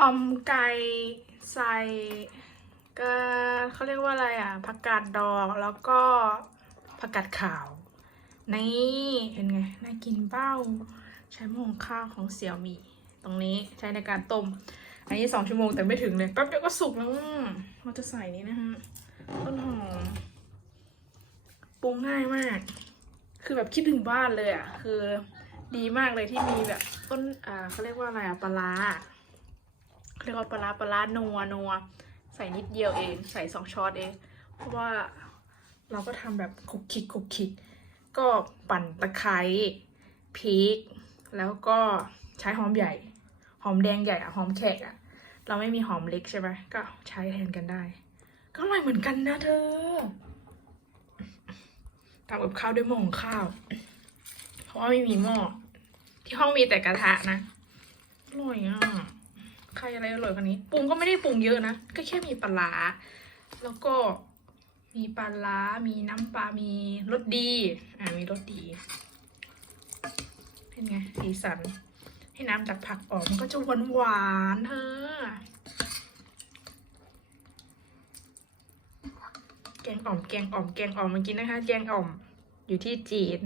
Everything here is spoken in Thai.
อมไก่ใส่ก็เขาเรียกว่าอะไรอะผักกาดดอกแล้วก็ผักกาดขาว นี่เห็นไงน่ากินเป้า ใช้หม้อหุงข้าวของเสี่ยวมี่ตรงนี้ใช้ในการต้ม อันนี้สองชั่วโมงแต่ไม่ถึงเลยแป๊บเดียวก็สุกแล้วเราจะใส่นี้นะฮะต้นหอมปรุงง่ายมาก คือแบบคิดถึงบ้านเลยอะ คือดีมากเลยที่มีแบบต้นอ่าเขาเรียกว่าอะไรอะปลาร้า เรียกว่าปลาปลานัวนัวใส่นิดเดียวเอง ใส่สองช้อนเอง เพราะว่าเราก็ทำแบบคุกคิกคุกคิก ก็ปั่นตะไคร้พริก แล้วก็ใช้หอมใหญ่ หอมแดงใหญ่อะหอมแขกอะเราไม่มีหอมเล็กใช่ไหมก็ใช้แทนกันได้ ก็อร่อยเหมือนกันนะเธอทำกับข้าวด้วยหม้อหุงข้าว เพราะว่าไม่มีหม้อที่ห้องมีแต่กระทะนะอร่อยอะ ใครอะไรอร่อยกว่านี้ปรุงก็ไม่ได้ปรุงเยอะนะ ก็แค่มีปลา แล้วก็มีปลาร้า มีน้ำปลา มีรสดี อ่ามีรสดี เป็นไง สีสัน ให้น้ำจากผักออกมันก็จะหวานหวานๆเธอ แกงอ่อม แกงอ่อม แกงอ่อมมากินนะคะ แกงอ่อม อยู่ที่จีน